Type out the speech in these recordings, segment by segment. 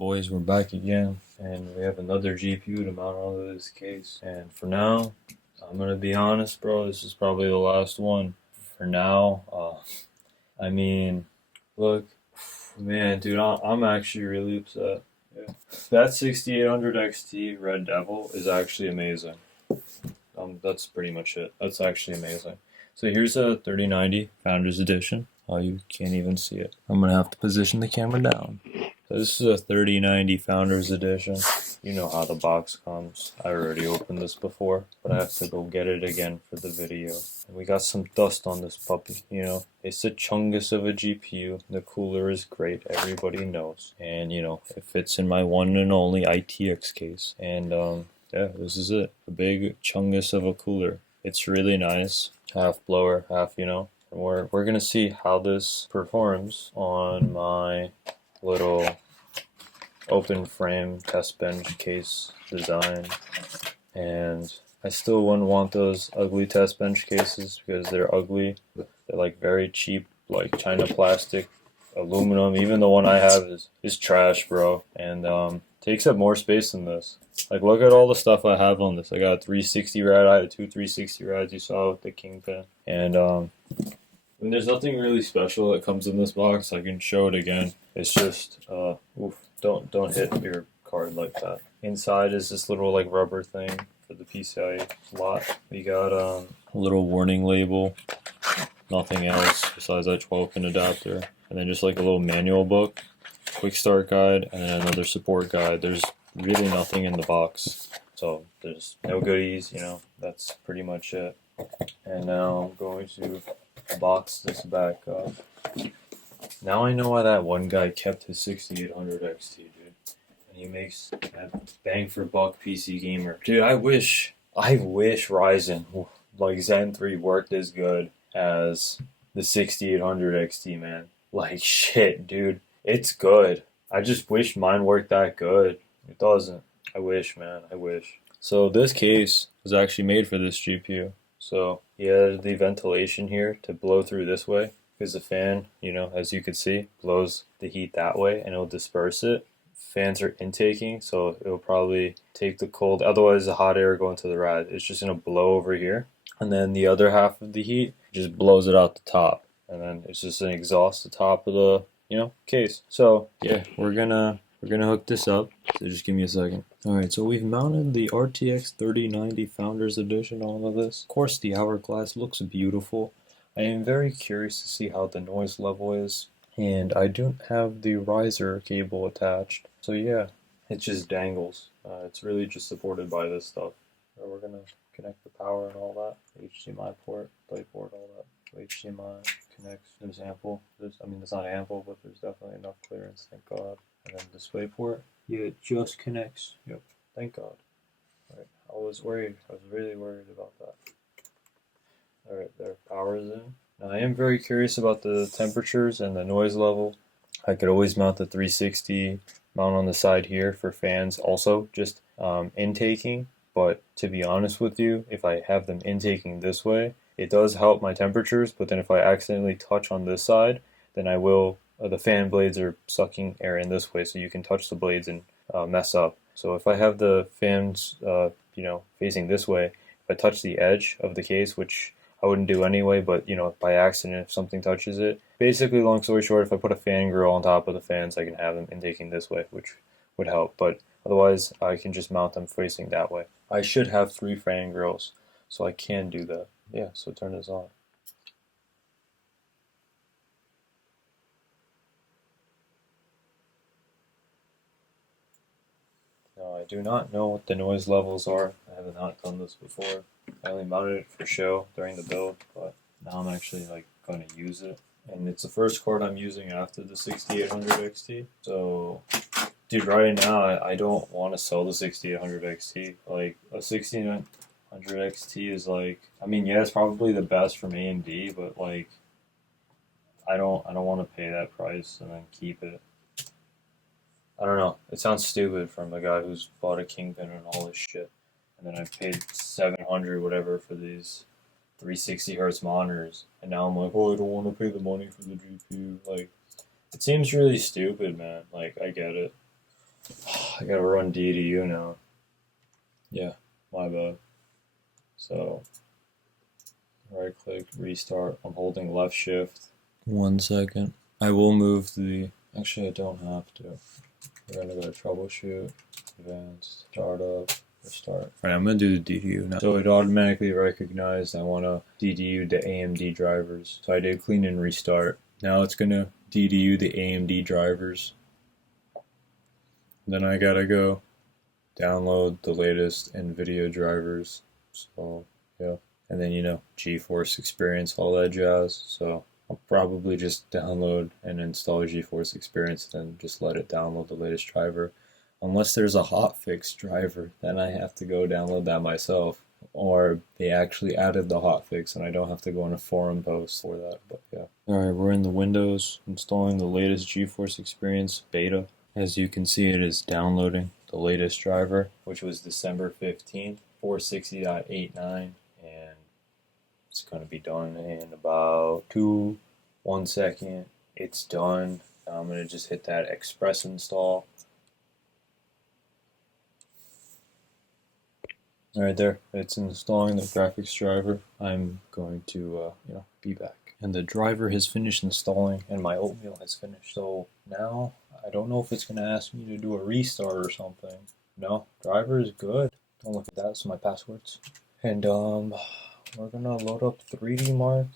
Boys, we're back again, and we have another GPU to mount onto this case. And for now, I'm gonna be honest, bro, this is probably the last one. For now, I mean, look, man, dude, I'm actually really upset. Yeah. That 6800 XT Red Devil is actually amazing. That's pretty much it. That's actually amazing. So here's a 3090 Founders Edition. Oh, you can't even see it. I'm gonna have to position the camera down. So this is a 3090 Founders Edition. You know how the box comes. I already opened this before, but I have to go get it again for the video. And we got some dust on this puppy, you know. It's a chungus of a GPU. The cooler is great, everybody knows. And, you know, it fits in my one and only ITX case. And, yeah, this is it. A big chungus of a cooler. It's really nice. Half blower, half, you know. And we're gonna see how this performs on my little open frame test bench case design. And I still wouldn't want those ugly test bench cases because they're ugly. They're like very cheap, like China plastic, aluminum. Even the one I have is trash, bro, and takes up more space than this. Like, look at all the stuff I have on this. I got a 360 rad. I had two 360 rads you saw with the Kingpin. And there's nothing really special that comes in this box. I can show it again. It's just, oof, don't hit your card like that. Inside is this little like rubber thing for the PCI slot. We got a little warning label. Nothing else besides that 12-pin adapter. And then just like a little manual book, quick start guide, and then another support guide. There's really nothing in the box. So there's no goodies, you know, that's pretty much it. And now I'm going to box this back up. Now I know why that one guy kept his 6800 XT, dude. And he makes that bang for buck PC gamer. Dude, I wish Ryzen, like Zen 3, worked as good as the 6800 XT, man. Like, shit, dude. It's good. I just wish mine worked that good. It doesn't. I wish, man. I wish. So this case was actually made for this GPU. So he had the ventilation here to blow through this way because the fan, you know, as you can see, blows the heat that way and it'll disperse it. Fans are intaking, so it'll probably take the cold. Otherwise, the hot air going to the rad. It's just going to blow over here. And then the other half of the heat just blows it out the top. And then it's just an exhaust at the top of the, you know, case. So yeah, we're gonna hook this up. So just give me a second. Alright, so we've mounted the RTX 3090 Founders Edition on all of this. Of course, the hourglass looks beautiful. I am very curious to see how the noise level is. And I don't have the riser cable attached. So yeah, it just dangles. It's really just supported by this stuff. So we're gonna connect the power and all that. HDMI port, DisplayPort, all that. HDMI connects. There's ample. There's not ample, but there's definitely enough clearance, thank God. And then DisplayPort. Yeah, it just connects. Yep, thank God. Alright, I was worried. I was really worried about that. Alright, there, power is in. Now I am very curious about the temperatures and the noise level. I could always mount the 360 mount on the side here for fans also, just intaking. But to be honest with you, if I have them intaking this way, it does help my temperatures, but then if I accidentally touch on this side, then I will, the fan blades are sucking air in this way, so you can touch the blades and mess up. So if I have the fans, you know, facing this way, if I touch the edge of the case, which I wouldn't do anyway, but, you know, by accident if something touches it. Basically, long story short, if I put a fan grill on top of the fans, I can have them intaking this way, which would help. But otherwise, I can just mount them facing that way. I should have 3 fan grills, so I can do that. Yeah, so turn this on. Now, I do not know what the noise levels are. I have not done this before. I only mounted it for show during the build, but now I'm actually like going to use it. And it's the first card I'm using after the 6800 XT. So, dude, right now I don't want to sell the 6800 XT. Like, a 6900 XT is like, I mean, yeah, it's probably the best from AMD, but like, I don't want to pay that price and then keep it. I don't know. It sounds stupid from a guy who's bought a Kingpin and all this shit. And then I paid 700 whatever for these 360 hertz monitors. And now I'm like, oh, I don't want to pay the money for the GPU. Like, it seems really stupid, man. Like, I get it. I gotta run DDU now. Yeah, my bad. So, right click, restart. I'm holding left shift. 1 second. I will move the. Actually, I don't have to. We're gonna go to troubleshoot, advanced, startup, restart. Alright, I'm gonna do the DDU now. So it automatically recognized I wanna DDU the AMD drivers. So I did clean and restart. Now it's gonna DDU the AMD drivers. Then I gotta go download the latest NVIDIA drivers. So yeah, and then GeForce Experience, all that jazz. So I'll probably just download and install GeForce Experience, then just let it download the latest driver. Unless there's a hotfix driver, then I have to go download that myself. Or they actually added the hotfix and I don't have to go on a forum post for that. But yeah. Alright, we're in the Windows, installing the latest GeForce Experience beta. As you can see, it is downloading the latest driver, which was December 15th, 460.89, and it's going to be done in about 1 second. It's done. I'm going to just hit that Express install. Alright, there. It's installing the graphics driver. I'm going to, be back. And the driver has finished installing, and my oatmeal has finished. So now, I don't know if it's going to ask me to do a restart or something. No, driver is good. Don't look at that. It's my passwords. And we're going to load up 3D Mark.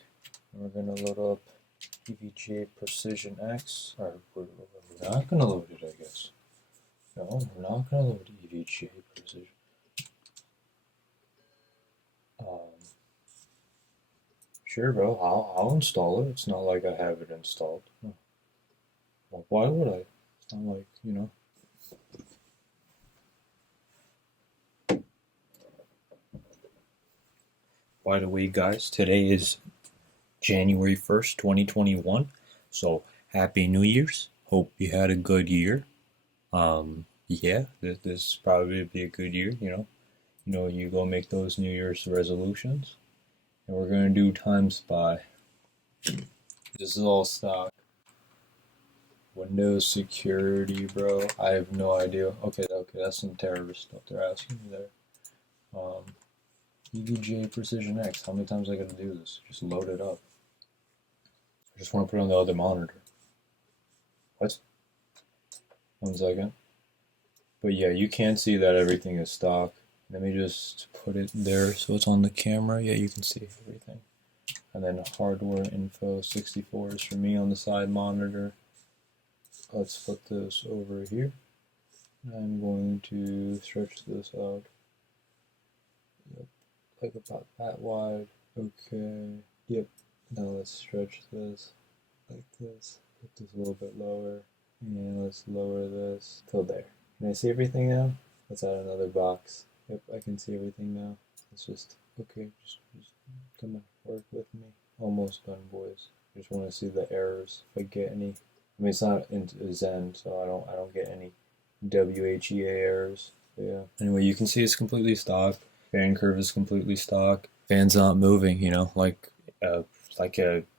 We're going to load up EVGA Precision X. Or we're not going to load it, I guess. No, we're not going to load EVGA Precision. Sure, bro. I'll install it. It's not like I have it installed. Well, why would I? It's not like, By the way, guys, today is January 1st, 2021. So, Happy New Year's. Hope you had a good year. Yeah, this probably be a good year, you go make those New Year's resolutions. And we're going to do times by. This is all stock. Windows security, bro. I have no idea. Okay, that's some terrorist stuff they're asking me there. EVGA Precision X. How many times I gotta do this? Just load it up. I just want to put it on the other monitor. What? 1 second. But yeah, you can see that everything is stock. Let me just put it there so it's on the camera. Yeah, you can see everything. And then hardware info 64 is for me on the side monitor. Let's put this over here. I'm going to stretch this out. Yep, like about that wide. Okay. Yep. Now let's stretch this like this. Put this a little bit lower. And let's lower this till there. Can I see everything now? Let's add another box. Yep, I can see everything now. It's just, okay, just come on, work with me. Almost done, boys. I just want to see the errors, if I get any. I mean, it's not into Zen, so I don't get any WHEA errors. But yeah. Anyway, you can see it's completely stock. Fan curve is completely stock. Fan's not moving, like a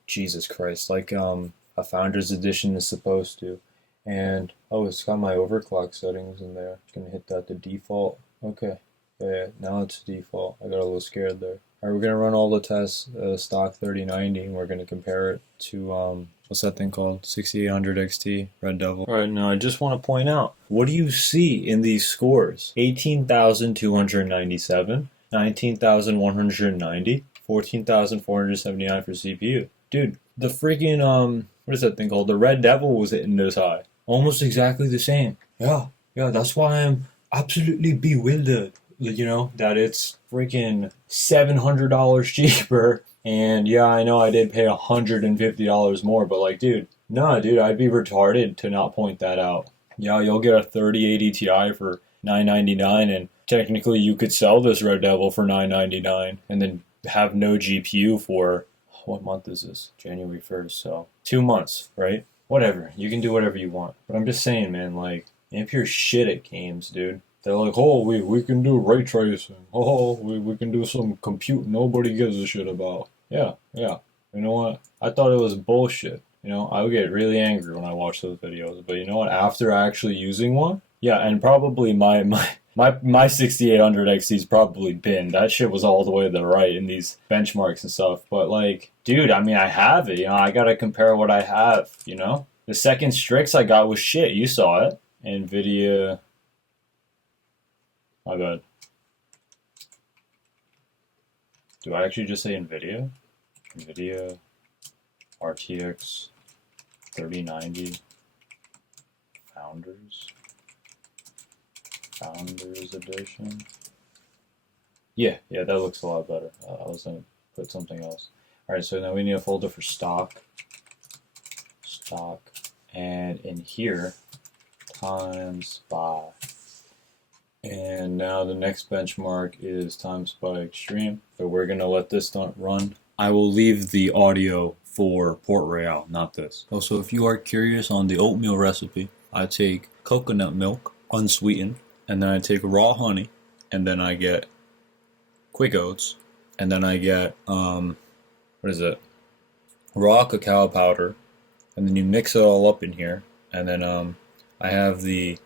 Jesus Christ, like a Founders Edition is supposed to. And it's got my overclock settings in there. Just gonna hit that to default. Okay. Yeah, now it's default. I got a little scared there. Alright, we're gonna run all the tests, stock 3090, and we're gonna compare it to what's that thing called? 6800 XT, Red Devil. Alright, now I just want to point out, what do you see in these scores? 18,297, 19,190, 14,479 for CPU. Dude, the freaking what is that thing called? The Red Devil was hitting this high. Almost exactly the same. Yeah, that's why I'm absolutely bewildered. That it's freaking $700 cheaper. And yeah, I know I did pay $150 more, but dude, I'd be retarded to not point that out. Yeah, you'll get a 3080 Ti for $999, and technically you could sell this Red Devil for $999 and then have no GPU for, what month is this? January 1st, so 2 months, right? Whatever, you can do whatever you want. But I'm just saying, man, if you're shit at games, dude, they're like, oh, we can do ray tracing. Oh, we can do some compute nobody gives a shit about. Yeah. You know what? I thought it was bullshit. I would get really angry when I watch those videos. But you know what? After actually using one, Yeah, and probably my 6800 XT's probably been. That shit was all the way to the right in these benchmarks and stuff. But like, dude, I mean, I have it. You know, I gotta compare what I have. You know, the second Strix I got was shit. You saw it. NVIDIA. My bad. Do I actually just say NVIDIA? NVIDIA RTX 3090 Founders Edition. Yeah, that looks a lot better. I was gonna put something else. All right, so now we need a folder for stock, and in here times by. And now the next benchmark is times by extreme. So we're gonna let this run. I will leave the audio for Port Royale, not this. Also, if you are curious on the oatmeal recipe, I take coconut milk, unsweetened, and then I take raw honey, and then I get quick oats, and then I get raw cacao powder, and then you mix it all up in here, and then I have the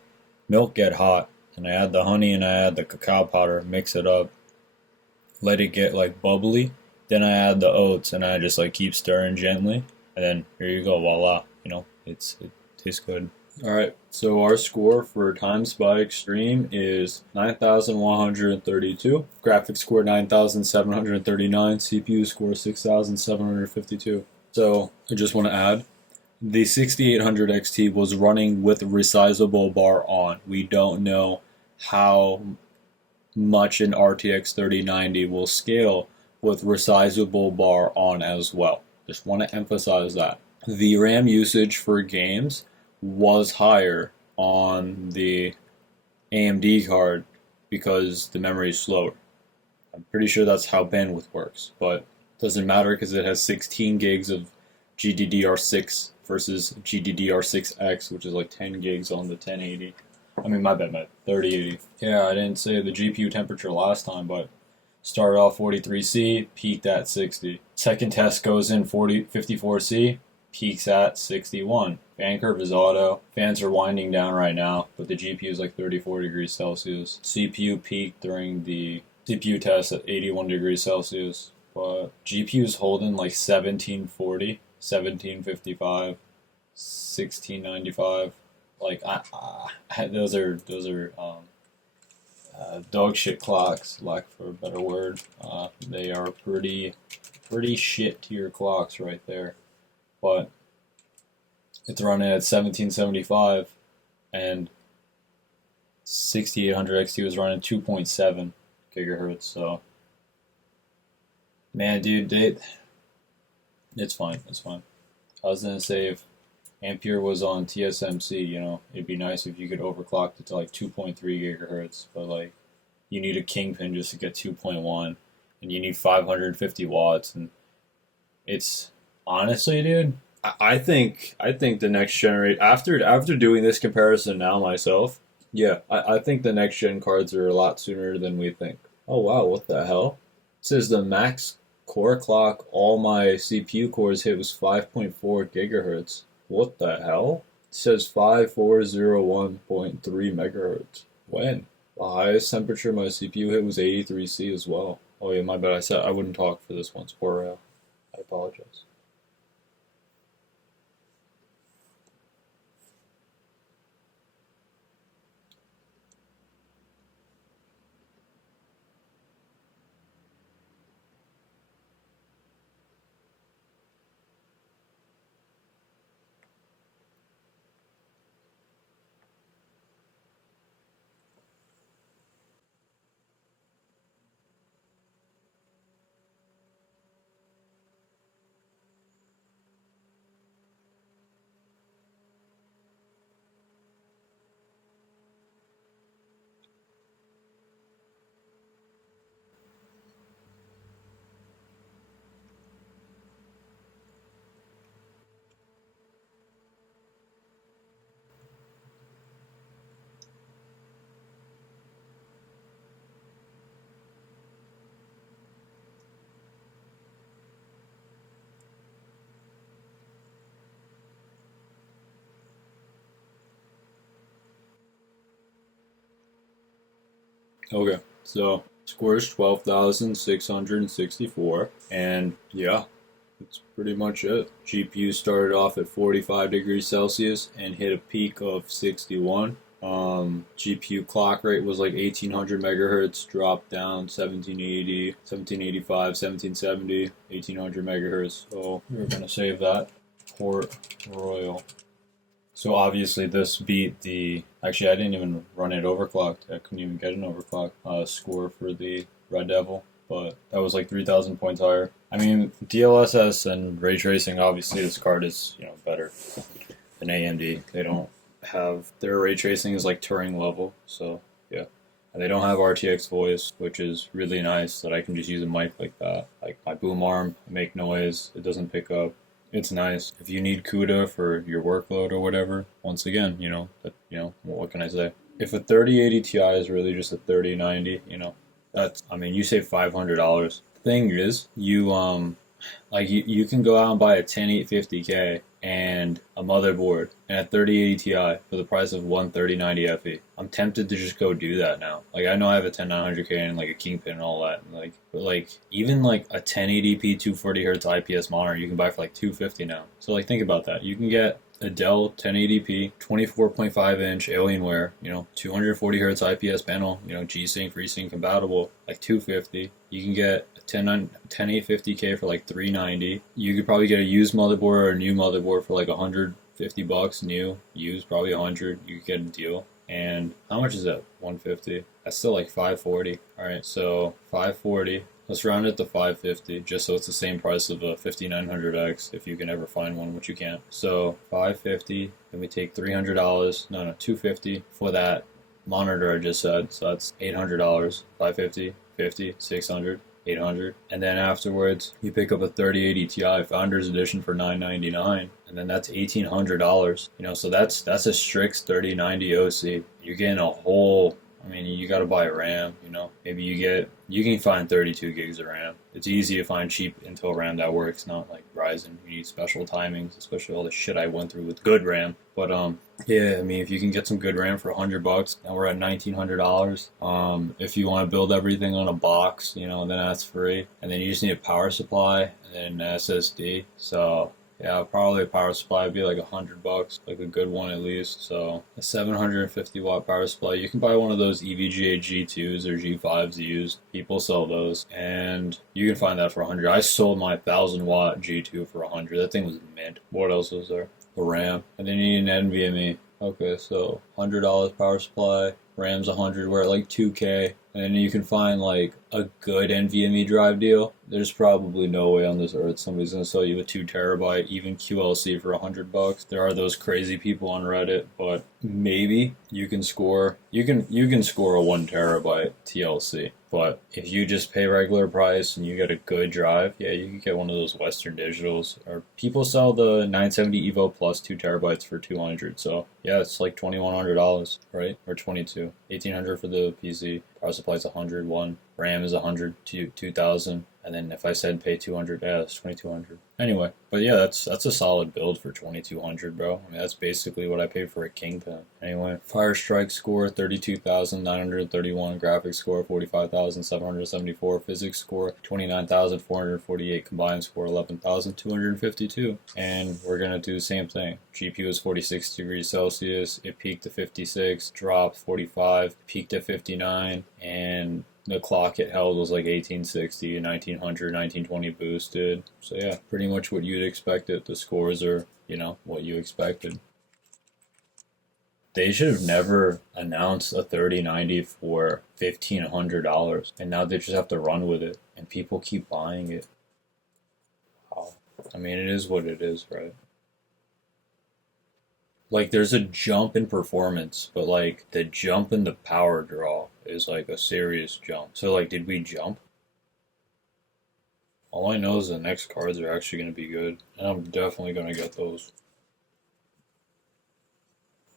milk get hot, and I add the honey and I add the cacao powder, mix it up, let it get like bubbly, then I add the oats and I just like keep stirring gently, and then here you go, voila, you know, it tastes good. Alright, so our score for times by extreme is 9,132, graphics score 9,739, CPU score 6,752. So I just want to add, the 6800 XT was running with resizable bar on. We don't know how much an RTX 3090 will scale with resizable bar on as well. Just want to emphasize that. The RAM usage for games was higher on the AMD card because the memory is slower. I'm pretty sure that's how bandwidth works, but it doesn't matter because it has 16 gigs of GDDR6 versus GDDR6X, which is like 10 gigs on the 1080. I mean, my 3080. Yeah, I didn't say the GPU temperature last time, but started off 43C, peaked at 60. Second test goes in 54C, peaks at 61. Fan curve is auto. Fans are winding down right now, but the GPU is like 34 degrees Celsius. CPU peaked during the CPU test at 81 degrees Celsius, but GPU is holding like 1740, 1755, 1695. Like those are dog shit clocks, lack for a better word. They are pretty shit tier clocks right there, but it's running at 1775, and 6800 XT was running 2.7 gigahertz. So, man, dude, it's fine. It's fine. I was gonna say if Ampere was on TSMC, you know, it'd be nice if you could overclock it to like 2.3 gigahertz, but like you need a kingpin just to get 2.1, and you need 550 watts, and it's honestly, dude, I think the next generation, after doing this comparison now myself, yeah, I think the next gen cards are a lot sooner than we think. Oh wow, what the hell? It says the max core clock all my CPU cores hit was 5.4 gigahertz. What the hell? It says 5401.3 megahertz. When? The highest temperature my CPU hit was 83C as well. Oh yeah, my bad. I said I wouldn't talk for this one. Or I apologize. Okay, so score is 12,664, and yeah, that's pretty much it. GPU started off at 45 degrees Celsius and hit a peak of 61. GPU clock rate was like 1800 megahertz, dropped down 1780, 1785, 1770, 1800 megahertz. So we're gonna save that. Port Royal. So obviously this beat the. Actually, I didn't even run it overclocked. I couldn't even get an overclock score for the Red Devil, but that was like 3,000 points higher. I mean, DLSS and ray tracing. Obviously, this card is better than AMD. They don't have their ray tracing is like Turing level. So yeah, and they don't have RTX voice, which is really nice. That I can just use a mic like that. Like my boom arm, make noise. It doesn't pick up. It's nice. If you need CUDA for your workload or whatever, once again, what can I say? If a 3080 Ti is really just a 3090, that's, I mean, you save $500. The thing is, you can go out and buy a 10850K and a motherboard and a 3080 Ti for the price of one 3090 Fe. I'm tempted to just go do that now. Like, I know I have a 10900K and like a Kingpin and all that. But even like a 1080p 240 hertz IPS monitor you can buy for like $250 now. So like think about that. You can get a Dell 1080p 24.5 inch Alienware, 240 hertz IPS panel, G-Sync, FreeSync compatible, like $250. You can get a 10850K for like $390. You could probably get a used motherboard or a new motherboard for like $150 new, used probably 100. You could get a deal. And how much is that? 150. That's still like 540. All right, so 540. Let's round it to 550, just so it's the same price of a 5900X if you can ever find one, which you can't. So 550, then we take $300. No, 250 for that monitor I just said. So that's $800. 550, 50, 600. 800, and then afterwards you pick up a 3080 Ti Founders Edition for $999, and then that's $1,800. So that's a Strix 3090 OC. You're getting a whole. I mean, you got to buy RAM. Maybe you can find 32 gigs of RAM. It's easy to find cheap Intel RAM that works, not like Ryzen. You need special timings, especially all the shit I went through with good RAM. But yeah, I mean, if you can get some good RAM for $100, now we're at $1,900. If you want to build everything on a box, then that's free. And then you just need a power supply and then an SSD. So yeah, probably a power supply would be like $100, like a good one at least. So a 750 watt power supply. You can buy one of those EVGA G2s or G5s used. People sell those, and you can find that for $100. I sold my 1,000 watt G2 for $100. That thing was mint. What else was there? The RAM, and then you need an NVMe. Okay, so $100 power supply. RAM's 100. We're at like 2K. And then you can find like a good NVMe drive deal. There's probably no way on this earth somebody's gonna sell you a 2 terabyte, even QLC for $100. There are those crazy people on Reddit, but maybe you can score. You can score a 1 terabyte TLC. But if you just pay regular price and you get a good drive, yeah, you can get one of those Western Digitals. Or people sell the 970 Evo Plus 2 terabytes for $200. So yeah, it's like $2,100, right? Or 22, $1,800 for the PC. Power supply is 101. RAM is 100 to 2,000. And then if I said pay 200, yeah, it's 2,200. Anyway, but yeah, that's a solid build for 2,200, bro. I mean, that's basically what I paid for a Kingpin. Anyway, Fire Strike score 32,931, graphics score 45,774, physics score 29,448, combined score 11,252. And we're gonna do the same thing. GPU is 46 degrees Celsius. It peaked to 56, dropped 45, peaked at 59, and the clock it held was like 1860, 1900, 1920 boosted. So yeah, pretty much what you'd expected. The scores are, what you expected. They should have never announced a 3090 for $1,500, and now they just have to run with it, and people keep buying it. Wow. I mean, it is what it is, right? Like, there's a jump in performance, but like the jump in the power draw is like a serious jump. So like, did we jump? All I know is the next cards are actually going to be good, and I'm definitely going to get those.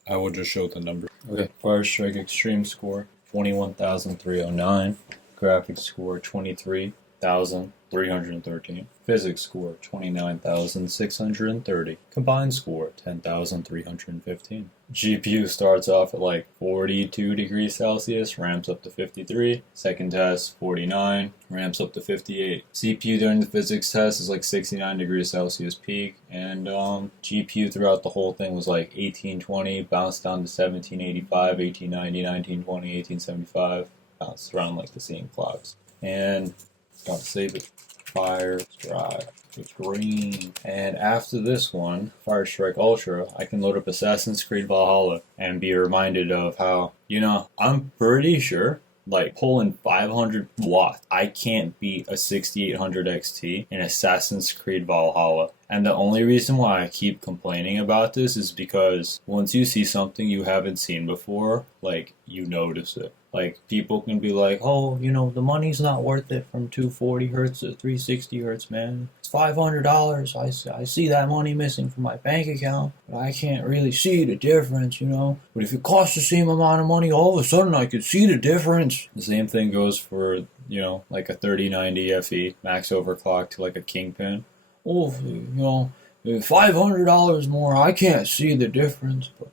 I will just show the number. Okay, Fire Strike Extreme score 21,309, graphics score 23,034. 313. Physics score 29,630. Combined score 10,315. GPU starts off at like 42 degrees Celsius, ramps up to 53. Second test 49, ramps up to 58. CPU during the physics test is like 69 degrees Celsius peak, and GPU throughout the whole thing was like 1820, bounced down to 1785, 1890, 1920, 1875, bounced around like the same clocks. And gotta save it. Fire Strike. It's green. And after this one, Fire Strike Ultra, I can load up Assassin's Creed Valhalla and be reminded of how, I'm pretty sure, like, pulling 500 watts, I can't beat a 6800 XT in Assassin's Creed Valhalla. And the only reason why I keep complaining about this is because once you see something you haven't seen before, like, you notice it. Like, people can be like, oh, the money's not worth it from 240 hertz to 360 hertz, man. It's $500. I see that money missing from my bank account, but I can't really see the difference, But if it costs the same amount of money, all of a sudden I could see the difference. The same thing goes for, like a 3090 FE, max overclock to like a Kingpin. Oh, $500 more, I can't see the difference, but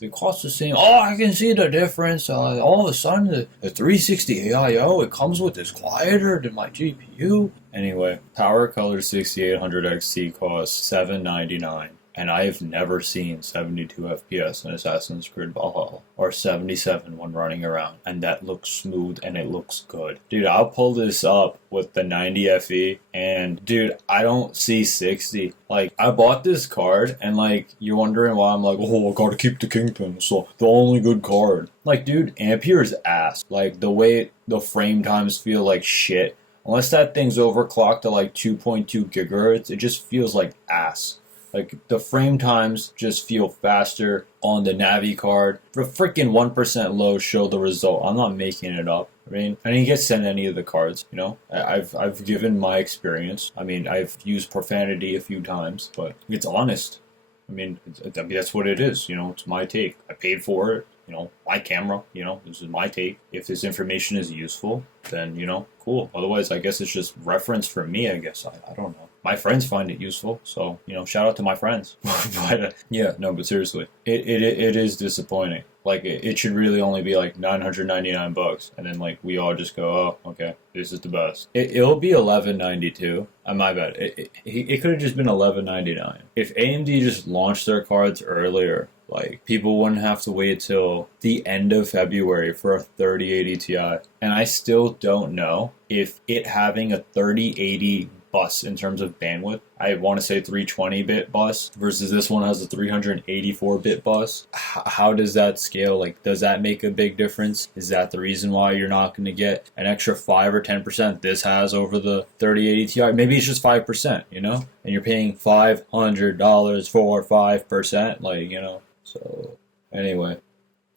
it costs the same. Oh, I can see the difference. All of a sudden, the 360 AIO, it comes with this quieter than my GPU. Anyway, Power Color 6800 XT costs $799. And I have never seen 72 FPS in Assassin's Creed Valhalla, or 77 when running around, and that looks smooth and it looks good. Dude, I'll pull this up with the 90 FE, and dude, I don't see 60. Like, I bought this card, and like, you're wondering why I'm like, oh, I gotta keep the Kingpin, so the only good card. Like, dude, Ampere is ass. Like, the way the frame times feel like shit, unless that thing's overclocked to like 2.2 gigahertz, it just feels like ass. Like, the frame times just feel faster on the Navi card. The freaking 1% low show the result. I'm not making it up. I mean, I didn't get sent any of the cards, I've given my experience. I mean, I've used profanity a few times, but it's honest. I mean, that's what it is, it's my take. I paid for it, my camera, this is my take. If this information is useful, then, cool. Otherwise, I guess it's just reference for me, I guess. I don't know. My friends find it useful, so, shout out to my friends. But, but seriously, it is disappointing. Like, it should really only be, like, $999, and then, like, we all just go, oh, okay, this is the best. It'll be $1192. My bad. It could have just been $1199. If AMD just launched their cards earlier, like, people wouldn't have to wait till the end of February for a 3080 Ti. And I still don't know if it having a 3080 bus in terms of bandwidth, I want to say 320-bit bus, versus this one has a 384-bit bus. How does that scale? Like, does that make a big difference? Is that the reason why you're not going to get an extra 5 or 10% this has over the 3080 Ti? Maybe it's just 5%, and you're paying $500 for 5%, like, So, anyway,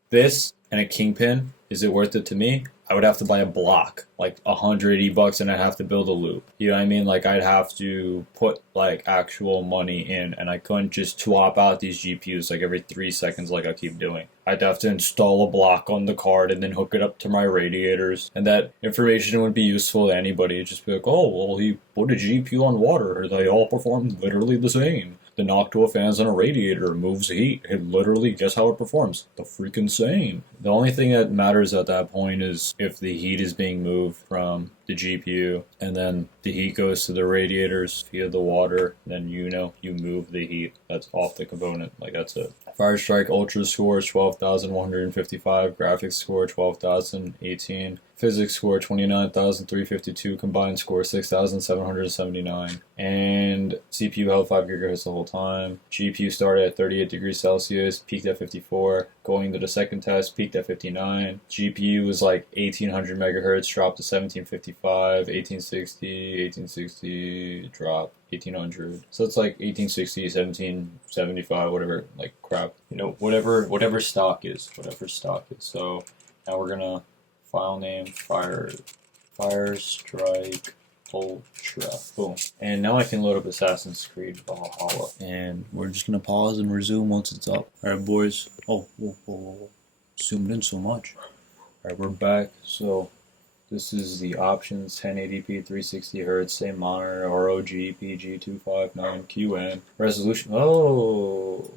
this and a Kingpin, is it worth it to me? I would have to buy a block, like $180, and I'd have to build a loop. You know what I mean? Like, I'd have to put like actual money in, and I couldn't just swap out these GPUs like every 3 seconds like I keep doing. I'd have to install a block on the card and then hook it up to my radiators, and that information would be useful to anybody. It'd just be like, oh, well, he put a GPU on water. They all perform literally the same. The Noctua fans on a radiator moves heat. It literally, guess how it performs? The freaking same. The only thing that matters at that point is if the heat is being moved from the GPU, and then the heat goes to the radiators via the water, then you move the heat that's off the component. Like, that's it. Fire Strike Ultra score 12,155, graphics score 12,018, physics score 29,352, combined score 6,779, and CPU held 5 gigahertz the whole time. GPU started at 38 degrees Celsius, peaked at 54, going to the second test, peaked at 59. GPU was like 1800 megahertz, dropped to 1755, 1860, drop 1800. So it's like 1860, 1775, whatever, like crap. Whatever stock is. So now we're gonna file name Fire Strike Ultra. Boom. And now I can load up Assassin's Creed Valhalla. And we're just gonna pause and resume once it's up. Alright, boys. Oh, whoa. Zoomed in so much. Alright, we're back. So This is the options 1080p 360 Hz, same monitor, ROG PG259QN. Resolution. Oh,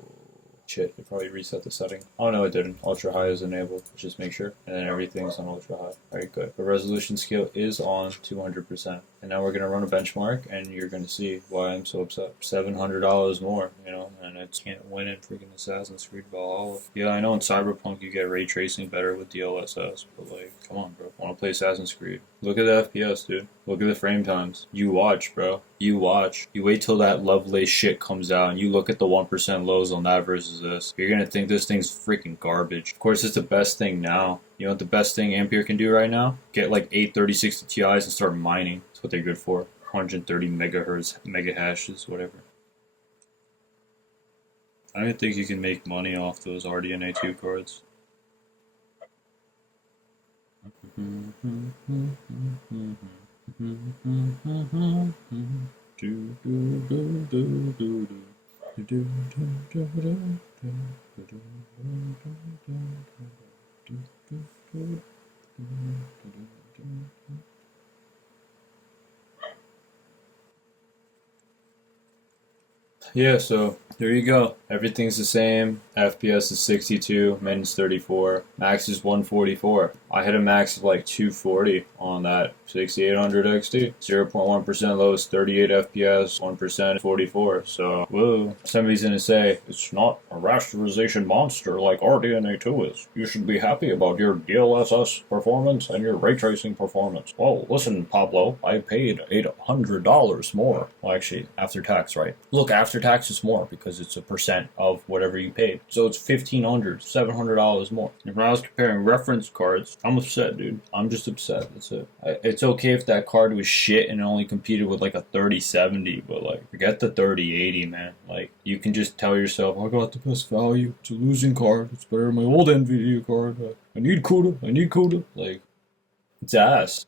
shit, it probably reset the setting. Oh no, it didn't. Ultra high is enabled. Just make sure. And then everything's on ultra high. Alright, good. The resolution scale is on 200%. And now we're going to run a benchmark, and you're going to see why I'm so upset. $700 more, you know, and I can't win in freaking Assassin's Creed Valhalla. Yeah, I know in Cyberpunk you get ray tracing better with DLSS, but like, come on, bro. I want to play Assassin's Creed. Look at the FPS, dude. Look at the frame times. You watch, bro. You watch. You wait till that Lovelace shit comes out, and you look at the 1% lows on that versus this. You're going to think this thing's freaking garbage. Of course, it's the best thing now. You know what the best thing Ampere can do right now? Get like 8 3060 Ti's and start mining. That's what they're good for. 130 megahertz, mega hashes, whatever. I don't think you can make money off those RDNA 2 cards. Yeah, so there you go. Everything's the same. FPS is 62, min is 34, max is 144. I hit a max of like 240 on that 6800 XT. 0.1% low is 38 FPS, 1% 44. So, whoa. Somebody's gonna say, it's not a rasterization monster like RDNA 2 is. You should be happy about your DLSS performance and your ray tracing performance. Well, listen, Pablo, I paid $800 more. Well, actually, after tax, right? Look, after tax is more because it's a percent of whatever you paid. So it's $1,500, $700 more. And when I was comparing reference cards, I'm upset, dude. I'm just upset. That's it. It's okay if that card was shit and it only competed with like a 3070, but like, forget the 3080, man. Like, you can just tell yourself, I got the best value. It's a losing card. It's better than my old NVIDIA card. I need CUDA. I need CUDA. Like, it's ass.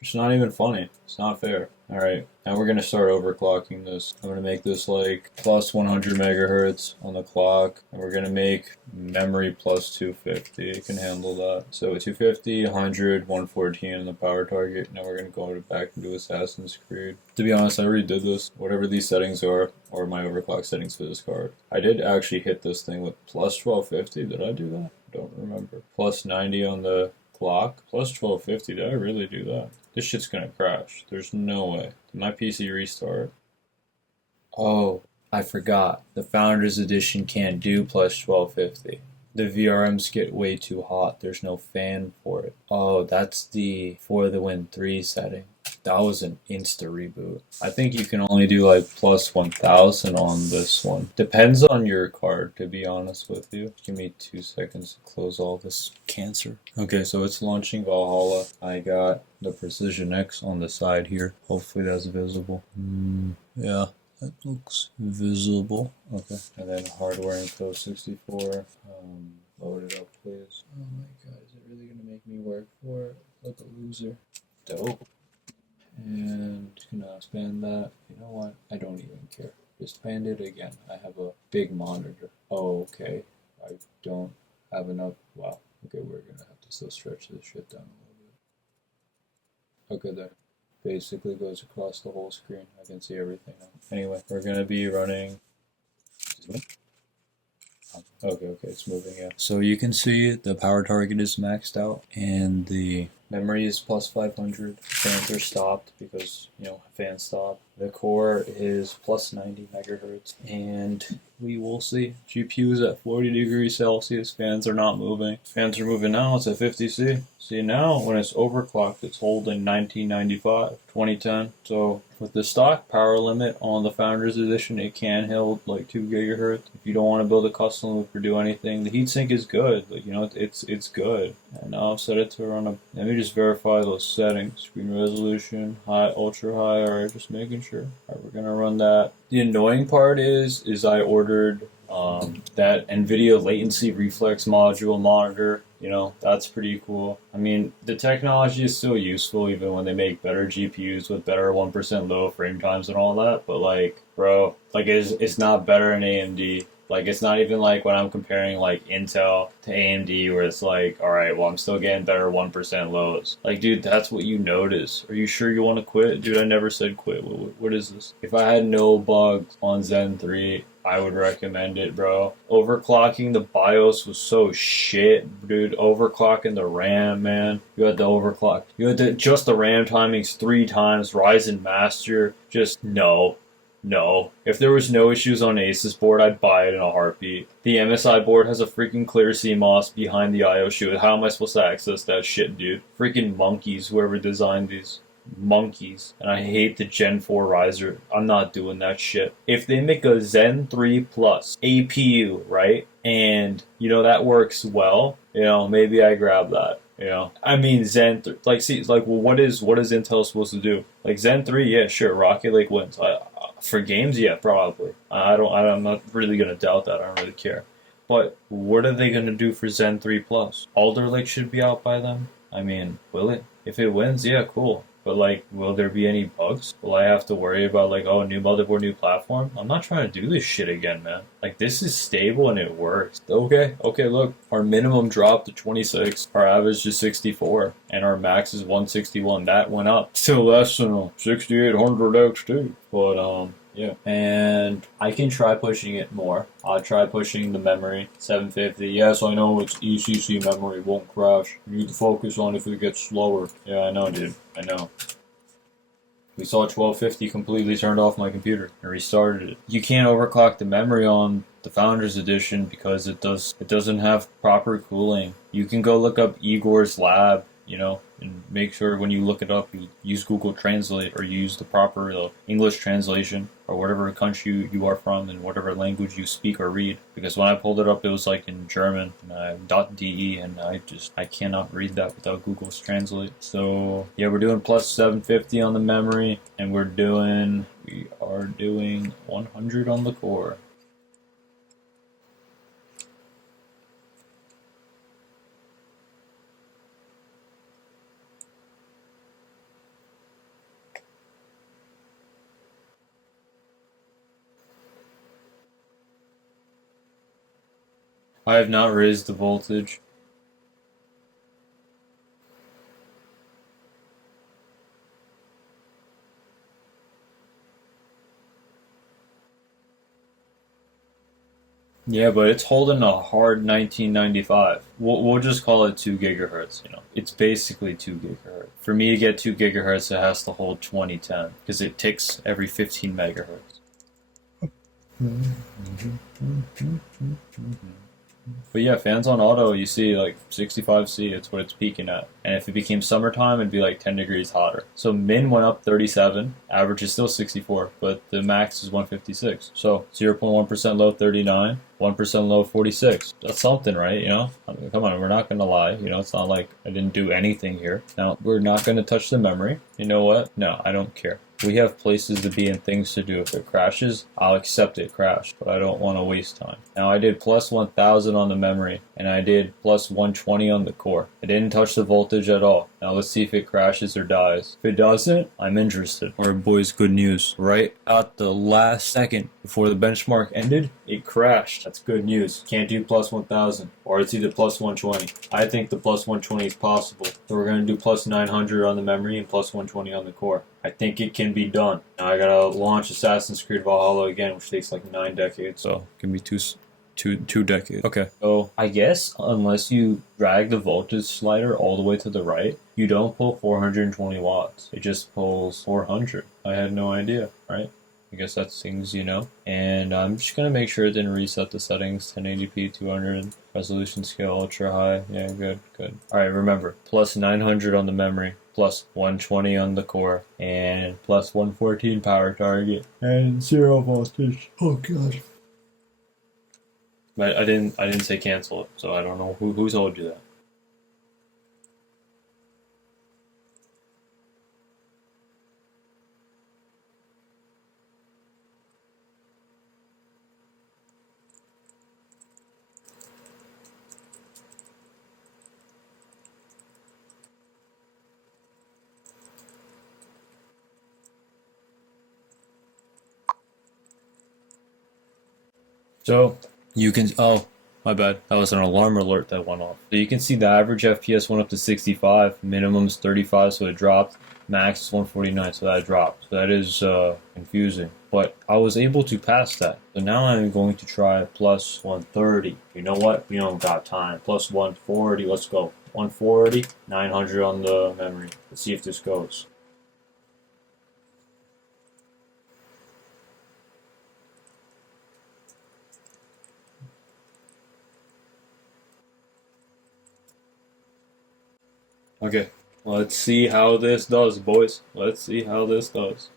It's not even funny. It's not fair. Alright, now we're going to start overclocking this. I'm going to make this like plus 100 megahertz on the clock. And we're going to make memory plus 250. It can handle that. So 250, 100, 114 in the power target. Now we're going to go back into Assassin's Creed. To be honest, I already did this. Whatever these settings are, or my overclock settings for this card. I did actually hit this thing with plus 1250. Did I do that? I don't remember. Plus 90 on the clock. Plus 1250. Did I really do that? This shit's gonna crash. There's no way. Did my PC restart? Oh, I forgot. The Founders Edition can't do plus 1250. The VRMs get way too hot. There's no fan for it. Oh, that's the For the Win 3 setting. That was an insta reboot. I think you can only do like plus 1000 on this one. Depends on your card, to be honest with you. Give me 2 seconds to close all this cancer. Okay, so it's launching Valhalla. I got the Precision X on the side here. Hopefully that's visible. Yeah, that looks visible. Okay, and then hardware info 64. Load it up, please. Oh my god, is it really gonna make me work for it? Like a loser. Dope. And just gonna expand that. You know what? I don't even care. Just expand it again. I have a big monitor. Oh, okay. I don't have enough. Wow. Okay, we're gonna have to still stretch this shit down a little bit. Okay, there. Basically goes across the whole screen. I can see everything now. Anyway, we're gonna be running. Okay, it's moving, yeah. So you can see the power target is maxed out and the memory is plus 500. Fans are stopped because, you know, fans stop. The core is plus 90 megahertz and we will see. GPU is at 40 degrees Celsius. Fans are not moving. Fans are moving now. It's at 50C. See now when it's overclocked, it's holding 1995, 2010. So with the stock power limit on the Founders Edition, it can hold like 2 gigahertz. If you don't want to build a custom loop or do anything, the heatsink is good. Like, you know, it's good. And now I've set it to run a. Let me just verify those settings. Screen resolution, high, ultra high. All right, just making sure. All right, we're gonna run that. The annoying part is I ordered that NVIDIA latency reflex module monitor. You know, that's pretty cool. I mean, the technology is still useful even when they make better GPUs with better 1% low frame times and all that. But like, bro, like it's not better than AMD. Like, it's not even like when I'm comparing like Intel to AMD where it's like, all right, well, I'm still getting better 1% lows. Like, dude, that's what you notice. Are you sure you want to quit? Dude, I never said quit. What is this? If I had no bugs on Zen 3, I would recommend it, bro. Overclocking the BIOS was so shit, dude. Overclocking the RAM, man. You had the overclock. You had just the RAM timings 3 times. Ryzen Master. Just no. No. If there was no issues on Asus board, I'd buy it in a heartbeat. The MSI board has a freaking clear CMOS behind the IO chute. How am I supposed to access that shit, dude? Freaking monkeys, whoever designed these. Monkeys. And I hate the Gen 4 riser. I'm not doing that shit. If they make a Zen 3 Plus APU, right? And, you know, that works well, you know, maybe I grab that. You know, I mean, Zen 3, like, see, like, well, what is Intel supposed to do? Like, Zen 3, yeah, sure, Rocket Lake wins. For games, yeah, probably. I'm not really gonna doubt that. I don't really care. But what are they gonna do for Zen 3 Plus? Alder Lake should be out by then. I mean, will it? If it wins, yeah, cool. But, like, will there be any bugs? Will I have to worry about, like, oh, new motherboard, new platform? I'm not trying to do this shit again, man. Like, this is stable and it works. Okay, look. Our minimum dropped to 26. Our average is 64. And our max is 161. That went up. Still less than a 6800 XT. But, yeah. And I can try pushing it more. I'll try pushing the memory, 750. Yes, I know it's ECC memory, won't crash. You need to focus on if it gets slower. Yeah, I know, dude. I know. We saw 1250 completely turned off my computer and restarted it. You can't overclock the memory on the Founders Edition because it doesn't have proper cooling. You can go look up Igor's lab, you know, and make sure when you look it up, you use Google Translate or use the proper English translation or whatever country you are from and whatever language you speak or read. Because when I pulled it up, it was like in German, .de, and I cannot read that without Google's Translate. So yeah, we're doing plus 750 on the memory, and we are doing 100 on the core. I have not raised the voltage. Yeah, but it's holding a hard 1995. We'll just call it 2 gigahertz, you know. It's basically 2 gigahertz. For me to get 2 gigahertz, it has to hold 2010 because it ticks every 15 megahertz. But yeah, fans on auto, you see like 65C, it's what it's peaking at. And if it became summertime, it'd be like 10 degrees hotter. So min went up 37, average is still 64, but the max is 156. So 0.1% low, 39, 1% low, 46. That's something, right? You know, I mean, come on, we're not going to lie. You know, it's not like I didn't do anything here. Now, we're not going to touch the memory. You know what? No, I don't care. We have places to be and things to do. If it crashes, I'll accept it crashed, but I don't want to waste time. Now, I did plus 1000 on the memory, and I did plus 120 on the core. I didn't touch the voltage at all. Now, let's see if it crashes or dies. If it doesn't, I'm interested. Alright, boys, good news. Right at the last second before the benchmark ended, it crashed. That's good news. Can't do plus 1000, or it's either plus 120. I think the plus 120 is possible. So we're going to do plus 900 on the memory and plus 120 on the core. I think it can be done. Now I gotta launch Assassin's Creed Valhalla again, which takes like 9 decades. So it can be two decades. Okay. So I guess unless you drag the voltage slider all the way to the right, you don't pull 420 watts. It just pulls 400. I had no idea, right? I guess that's things you know. And I'm just gonna make sure it didn't reset the settings. 1080p, 200, resolution scale, ultra high. Yeah, good. Alright, remember, plus 900 on the memory, plus 120 on the core, and plus 114 power target, and 0 voltage. Oh god. But I didn't say cancel it, so I don't know who told you that. So You can, oh, my bad. That was an alarm alert that went off. So you can see the average FPS went up to 65, minimum's 35, so it dropped. Max is 149, so that dropped. So that is confusing. But I was able to pass that. So now I'm going to try plus 130. You know what? We don't got time. Plus 140, let's go. 140, 900 on the memory. Let's see if this goes. Okay, let's see how this does, boys. Let's see how this does.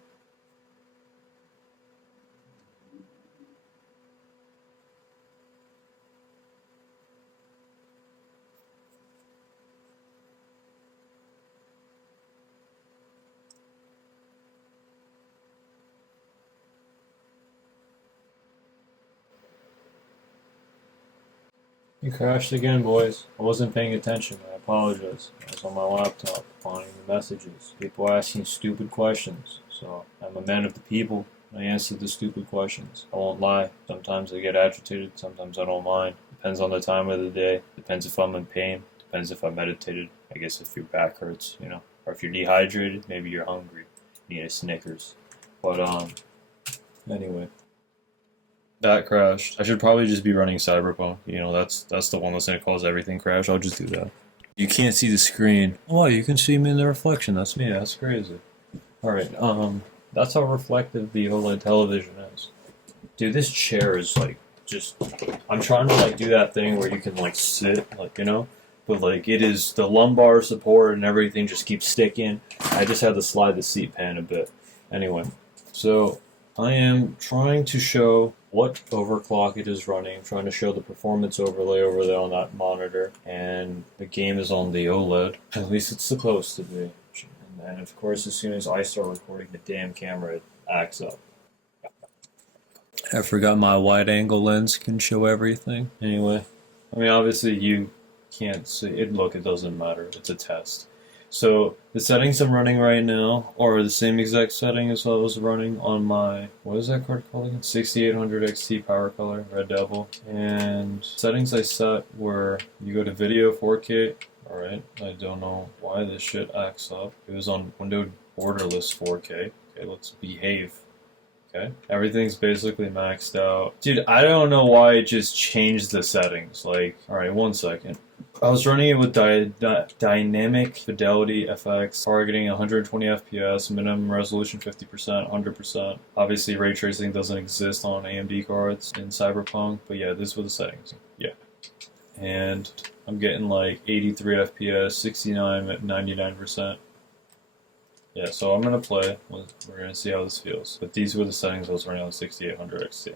You crashed again, boys. I wasn't paying attention. I apologize. I was on my laptop, finding the messages. People asking stupid questions. So, I'm a man of the people. I answer the stupid questions. I won't lie. Sometimes I get agitated. Sometimes I don't mind. Depends on the time of the day. Depends if I'm in pain. Depends if I meditated. I guess if your back hurts, you know. Or if you're dehydrated, maybe you're hungry. You need a Snickers. But, anyway. That crashed. I should probably just be running Cyberpunk. You know, that's the one that's gonna cause everything crash. I'll just do that. You can't see the screen. Oh, you can see me in the reflection. That's me. That's crazy. All right. That's how reflective the OLED television is. Dude, this chair is like just. I'm trying to like do that thing where you can like sit, like you know, but like it is the lumbar support and everything just keeps sticking. I just had to slide the seat pan a bit. Anyway, so I am trying to show what overclock it is running. I'm trying to show the performance overlay over there on that monitor, and the game is on the OLED. At least it's supposed to be. And of course, as soon as I start recording, the damn camera acts up. I forgot my wide-angle lens can show everything. Anyway, I mean, obviously you can't see it. Look, it doesn't matter. It's a test. So the settings I'm running right now are the same exact setting as I was running on my, what is that card called again? 6800 XT Power Color, Red Devil. And settings I set were, you go to video 4K, alright, I don't know why this shit acts up. It was on windowed borderless 4K. Okay, let's behave. Okay, everything's basically maxed out. Dude, I don't know why it just changed the settings. Like, alright, 1 second. I was running it with dynamic fidelity FX, targeting 120 FPS, minimum resolution 50%, 100%. Obviously, ray tracing doesn't exist on AMD cards in Cyberpunk, but yeah, this was the settings. Yeah. And I'm getting like 83 FPS, 69 at 99%. Yeah, so I'm going to play. We're going to see how this feels. But these were the settings I was running on 6800 XT.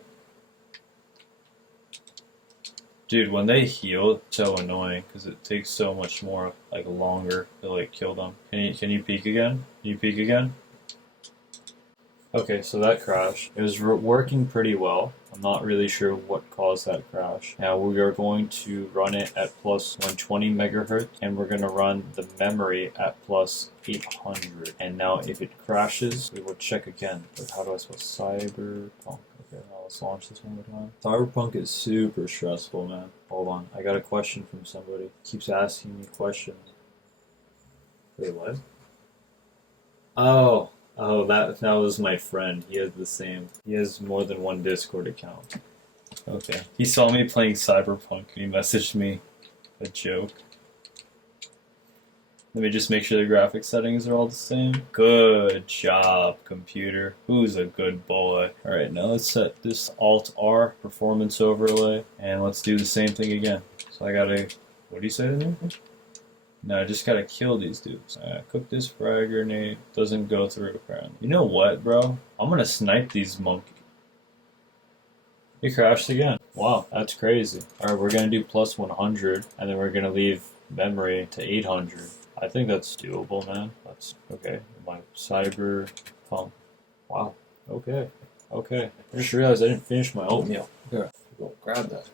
Dude, when they heal, it's so annoying because it takes so much more, like, longer to, like, kill them. Can you peek again? Can you peek again? Okay, so that crashed. It was working pretty well. I'm not really sure what caused that crash. Now we are going to run it at plus 120 megahertz, and we're going to run the memory at plus 800. And now if it crashes, we will check again. But how do I spell Cyberpunk? Okay, now let's launch this one more time. Cyberpunk is super stressful, man. Hold on, I got a question from somebody. Keeps asking me questions. Wait, what? Oh, that was my friend. He has the same. He has more than one Discord account. Okay. He saw me playing Cyberpunk and he messaged me a joke. Let me just make sure the graphics settings are all the same. Good job, computer. Who's a good boy? Alright, now let's set this Alt-R performance overlay, and let's do the same thing again. So I gotta, what do you say to me? No, I just gotta kill these dudes. Cook this frag grenade. Doesn't go through, apparently. You know what, bro? I'm gonna snipe these monkeys. He crashed again. Wow, that's crazy. Alright, we're gonna do plus 100, and then we're gonna leave memory to 800. I think that's doable, man. That's okay. My Cyberpunk. Wow. Okay. Okay. I just realized I didn't finish my oatmeal. Here, go grab that.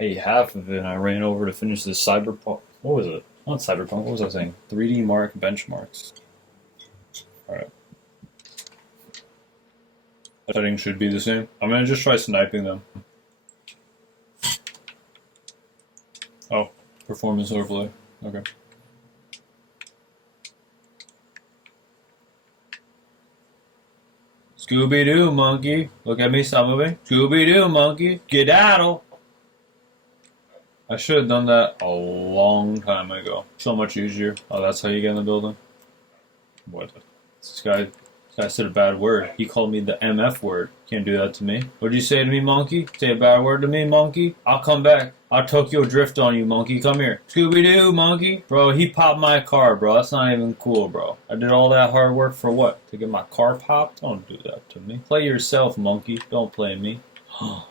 I ate half of it and I ran over to finish this Cyberpunk. What was it? Not Cyberpunk. What was I saying? 3D Mark benchmarks. Alright. Settings should be the same. I'm gonna just try sniping them. Performance overlay. Okay. Scooby-Doo, monkey. Look at me, stop moving. Scooby-Doo, monkey. Skedaddle. I should have done that a long time ago. So much easier. Oh, that's how you get in the building? What? This guy said a bad word. He called me the MF word. Can't do that to me. What'd you say to me, monkey? Say a bad word to me, monkey? I'll come back. I'll Tokyo drift on you, monkey. Come here. Scooby-Doo, monkey. Bro, he popped my car, bro. That's not even cool, bro. I did all that hard work for what? To get my car popped? Don't do that to me. Play yourself, monkey. Don't play me.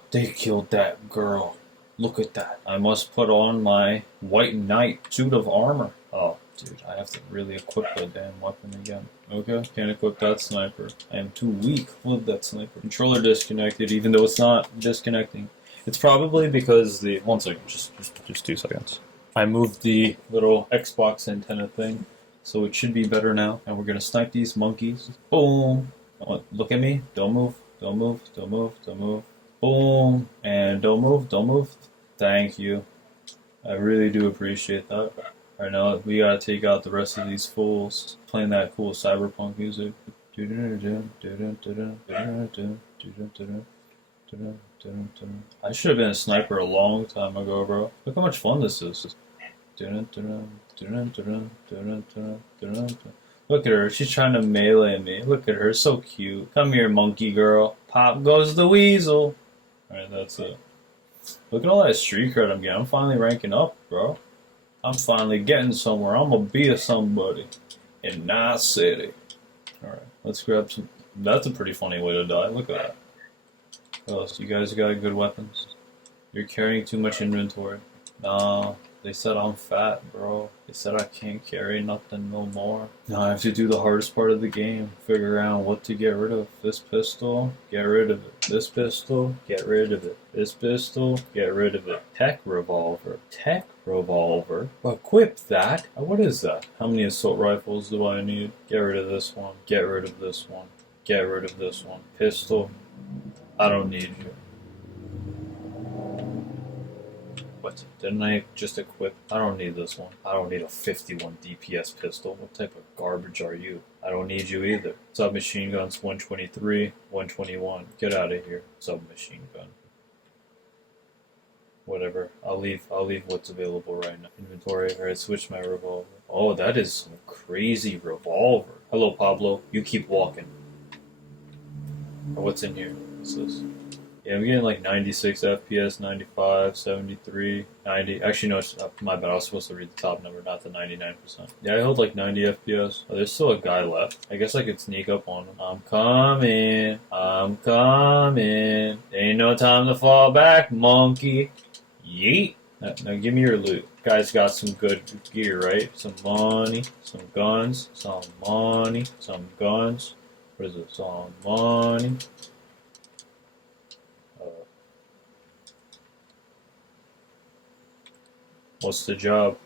They killed that girl. Look at that. I must put on my white knight suit of armor. Oh, dude, I have to really equip the damn weapon again. Okay, can't equip that sniper. I am too weak with that sniper. Controller disconnected, even though it's not disconnecting. It's probably because the... One second, just 2 seconds. I moved the little Xbox antenna thing, so it should be better now. And we're gonna snipe these monkeys. Boom! Oh, look at me. Don't move. Don't move. Don't move. Don't move. Boom! And don't move. Don't move. Thank you. I really do appreciate that. Right now, we gotta take out the rest of these fools playing that cool Cyberpunk music. I should have been a sniper a long time ago, bro. Look how much fun this is. Look at her. She's trying to melee me. Look at her. So cute. Come here, monkey girl. Pop goes the weasel. Alright, that's it. Look at all that street cred I'm getting. I'm finally ranking up, bro. I'm finally getting somewhere. I'm gonna be a somebody in Night City. Alright, let's grab some. That's a pretty funny way to die. Look at that. What else? You guys got good weapons? You're carrying too much inventory. Nah, they said I'm fat, bro. They said I can't carry nothing no more. Now I have to do the hardest part of the game. Figure out what to get rid of. This pistol, get rid of it. This pistol, get rid of it. This pistol, get rid of it. Tech revolver. Tech revolver? Equip that? What is that? How many assault rifles do I need? Get rid of this one. Get rid of this one. Get rid of this one. Pistol. I don't need you. What? Didn't I just equip? I don't need this one. I don't need a 51 DPS pistol. What type of garbage are you? I don't need you either. Submachine guns 123, 121. Get out of here. Submachine gun. Whatever. I'll leave what's available right now. Inventory. Alright, switch my revolver. Oh, that is some crazy revolver. Hello, Pablo. You keep walking. What's in here? What's this? Yeah, I'm getting like 96 FPS, 95, 73, 90. Actually, no, my bad. I was supposed to read the top number, not the 99%. Yeah, I held like 90 FPS. Oh, there's still a guy left. I guess I could sneak up on him. I'm coming. I'm coming. Ain't no time to fall back, monkey. Yeet. Now give me your loot. Guys got some good gear, right? Some money, some guns, some money, some guns. What is it? Some money. What's the job?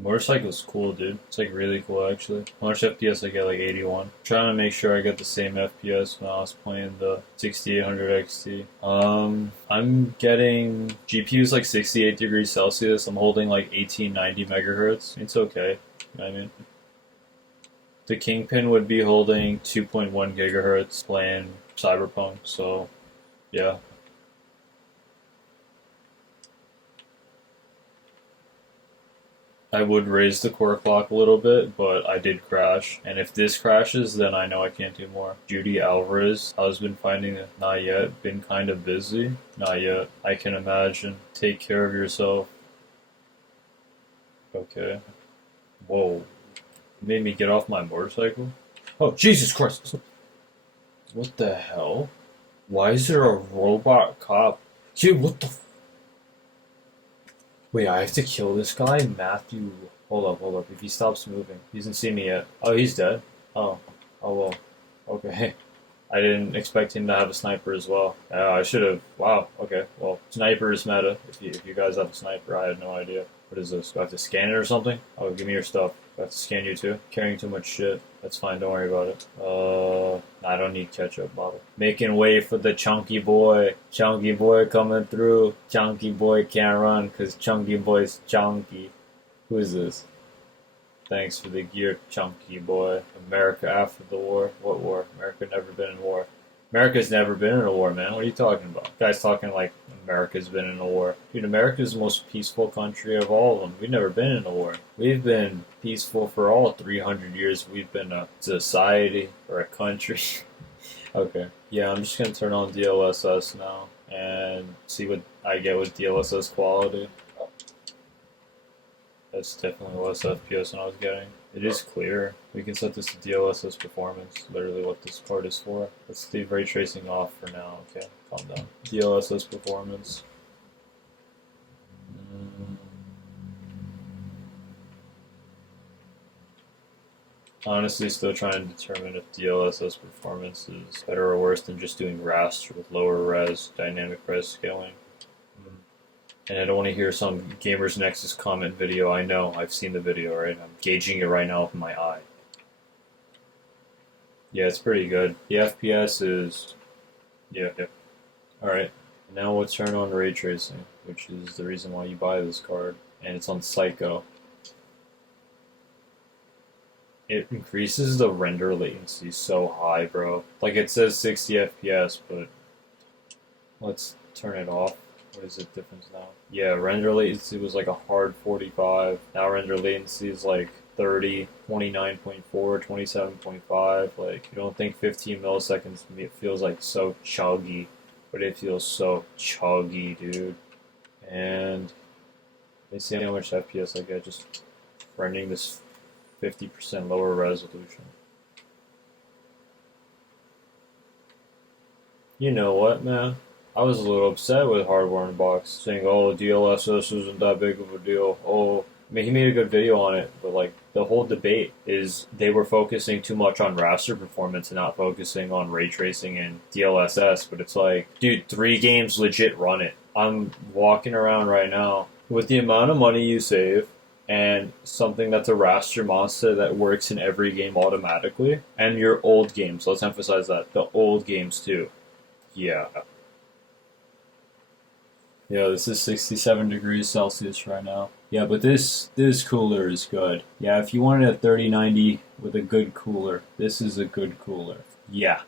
Motorcycle's cool, dude. It's like really cool, actually. How much FPS I get? Like 81. Trying to make sure I get the same FPS when I was playing the 6800 XT. I'm getting GPUs like 68 degrees Celsius. I'm holding like 1890 megahertz. It's okay. You know what I mean? The Kingpin would be holding 2.1 gigahertz playing Cyberpunk, so yeah. I would raise the core clock a little bit, but I did crash. And if this crashes, then I know I can't do more. Judy Alvarez, how's been finding it? Not yet. Been kind of busy? Not yet. I can imagine. Take care of yourself. Okay. Whoa. Made me get off my motorcycle? Oh, Jesus Christ! What the hell? Why is there a robot cop? Dude, what the Wait, I have to kill this guy? Matthew. Hold up. If he stops moving. He hasn't seen me yet. Oh, he's dead. Oh well. Okay. I didn't expect him to have a sniper as well. I should have. Wow, okay. Well, sniper is meta. If you guys have a sniper, I had no idea. What is this? Do I have to scan it or something? Oh, give me your stuff. I have to scan you too. Carrying too much shit. That's fine, don't worry about it. I don't need ketchup bottle. Making way for the chunky boy. Chunky boy coming through. Chunky boy can't run because chunky boy's chunky. Who is this? Thanks for the gear, chunky boy. America after the war. What war? America never been in war. America's never been in a war, man. What are you talking about? Guy's talking like America's been in a war. Dude, America's the most peaceful country of all of them. We've never been in a war. We've been peaceful for all 300 years. We've been a society or a country. Okay. Yeah, I'm just going to turn on DLSS now and see what I get with DLSS quality. That's definitely less FPS than I was getting. It is clear. We can set this to DLSS performance, literally what this part is for. Let's leave ray tracing off for now. Okay, calm down. DLSS performance. Honestly, still trying to determine if DLSS performance is better or worse than just doing raster with lower res, dynamic res scaling. And I don't want to hear some Gamers Nexus comment video. I know, I've seen the video, right? I'm gauging it right now with my eye. Yeah, it's pretty good. The FPS is... Yeah. Alright, now let's turn on ray tracing, which is the reason why you buy this card. And it's on Psycho. It increases the render latency so high, bro. Like, it says 60 FPS, but... Let's turn it off. What is the difference now? Yeah, render latency was like a hard 45. Now render latency is like 30, 29.4, 27.5. Like, you don't think 15 milliseconds it feels like so chuggy, but it feels so chuggy, dude. And let's see how much FPS I get just rendering this 50% lower resolution. You know what, man? I was a little upset with Hardware Unboxed, saying, oh, DLSS isn't that big of a deal. Oh, I mean, he made a good video on it, but, like, the whole debate is they were focusing too much on raster performance and not focusing on ray tracing and DLSS, but it's like, dude, 3 games legit run it. I'm walking around right now with the amount of money you save and something that's a raster monster that works in every game automatically, and your old games, let's emphasize that, the old games too. Yeah. Yeah, this is 67 degrees Celsius right now. Yeah, but this cooler is good. Yeah, if you wanted a 3090 with a good cooler, this is a good cooler. Yeah,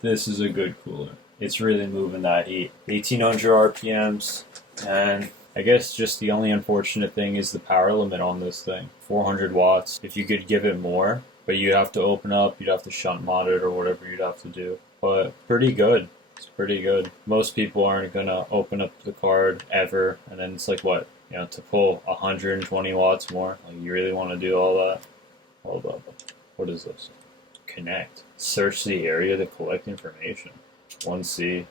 this is a good cooler. It's really moving that heat. 1800 RPMs, and I guess just the only unfortunate thing is the power limit on this thing. 400 watts. If you could give it more, but you'd have to open up, you'd have to shunt mod it or whatever you'd have to do. But pretty good. It's pretty good. Most people aren't gonna open up the card ever, and then it's like, what? You know, to pull 120 watts more? Like, you really want to do all that? Hold up. What is this? Connect. Search the area to collect information. 1C,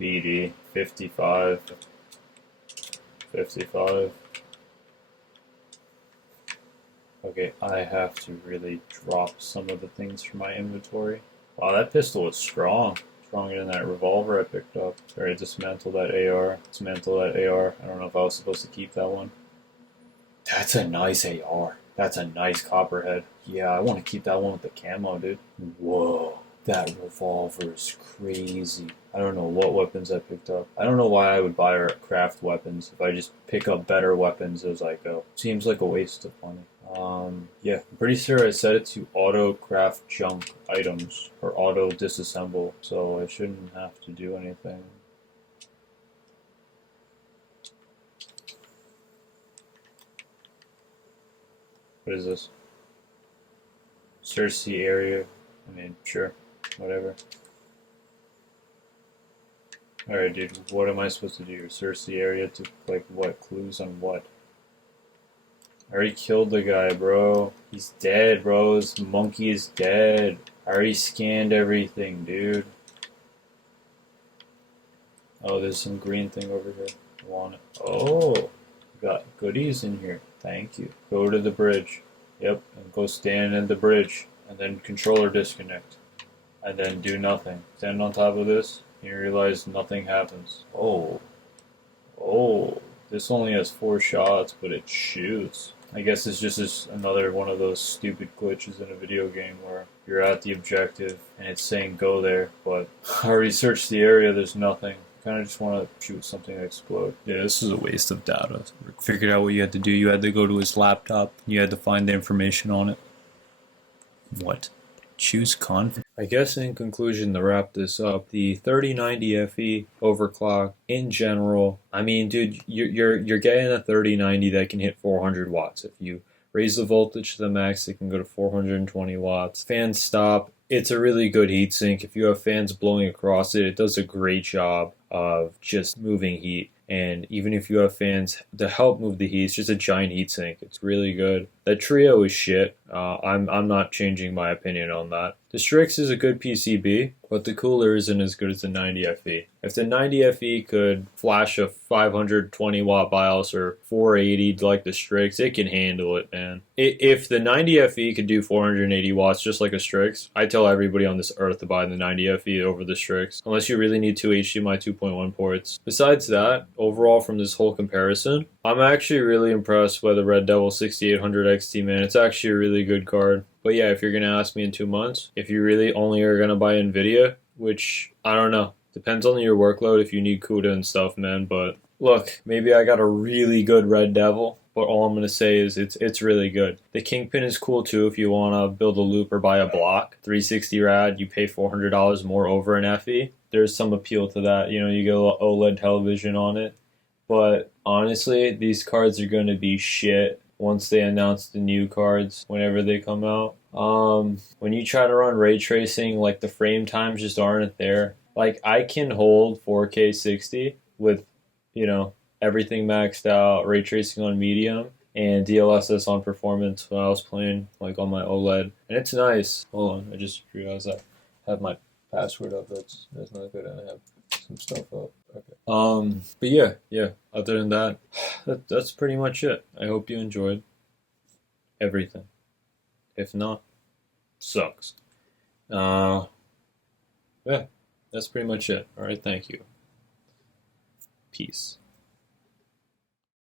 BD, 55. Okay, I have to really drop some of the things from my inventory. Wow, that pistol is strong. Stronger than that revolver I picked up. Alright, dismantle that AR. I don't know if I was supposed to keep that one. That's a nice AR. That's a nice copperhead. Yeah, I want to keep that one with the camo, dude. Whoa, that revolver is crazy. I don't know what weapons I picked up. I don't know why I would buy or craft weapons if I just pick up better weapons as I go. Seems like a waste of money. Yeah, I'm pretty sure I set it to auto craft junk items or auto disassemble, so I shouldn't have to do anything. What is this? Search the area. I mean, sure, whatever. Alright, dude, what am I supposed to do? Search the area to, like, what? Clues on what? I already killed the guy, bro. He's dead, bro. This monkey is dead. I already scanned everything, dude. Oh, there's some green thing over here. I want it. Oh, got goodies in here. Thank you. Go to the bridge. Yep, and go stand in the bridge. And then controller disconnect. And then do nothing. Stand on top of this, and you realize nothing happens. Oh. This only has 4 shots, but it shoots. I guess it's just another one of those stupid glitches in a video game where you're at the objective and it's saying go there, but I already searched the area, there's nothing. Kind of just want to shoot something that explode. Yeah, this is a waste of data. Figured out what you had to do. You had to go to his laptop. You had to find the information on it. What? Choose conf. I guess in conclusion, to wrap this up, the 3090 FE overclock in general. I mean, dude, you're getting a 3090 that can hit 400 watts. If you raise the voltage to the max, it can go to 420 watts. Fans stop. It's a really good heatsink. If you have fans blowing across it, it does a great job of just moving heat. And even if you have fans to help move the heat, it's just a giant heatsink. It's really good. That Trio is shit. I'm not changing my opinion on that. The Strix is a good PCB, but the cooler isn't as good as the 90FE. If the 90FE could flash a 520 watt BIOS or 480 like the Strix, it can handle it, man. If the 90FE could do 480 watts just like a Strix, I tell everybody on this earth to buy the 90FE over the Strix, unless you really need two HDMI 2.1 ports. Besides that, overall from this whole comparison, I'm actually really impressed by the Red Devil 6800 XT, man. It's actually a really good card. But yeah, if you're going to ask me in 2 months, if you really only are going to buy NVIDIA, which, I don't know, depends on your workload if you need CUDA and stuff, man. But look, maybe I got a really good Red Devil, but all I'm going to say is it's really good. The Kingpin is cool too if you want to build a loop or buy a block. 360 rad, you pay $400 more over an FE. There's some appeal to that. You know, you get a little OLED television on it. But honestly, these cards are going to be shit once they announce the new cards, whenever they come out. When you try to run ray tracing, like the frame times just aren't there. Like I can hold 4K 60 with, you know, everything maxed out, ray tracing on medium, and DLSS on performance when I was playing like on my OLED, and it's nice. Hold on, I just realized I have my password up. That's not good. I have some stuff up. Okay. But yeah. Other than that, that's pretty much it. I hope you enjoyed everything. If not, sucks. Yeah, that's pretty much it. All right, thank you. Peace.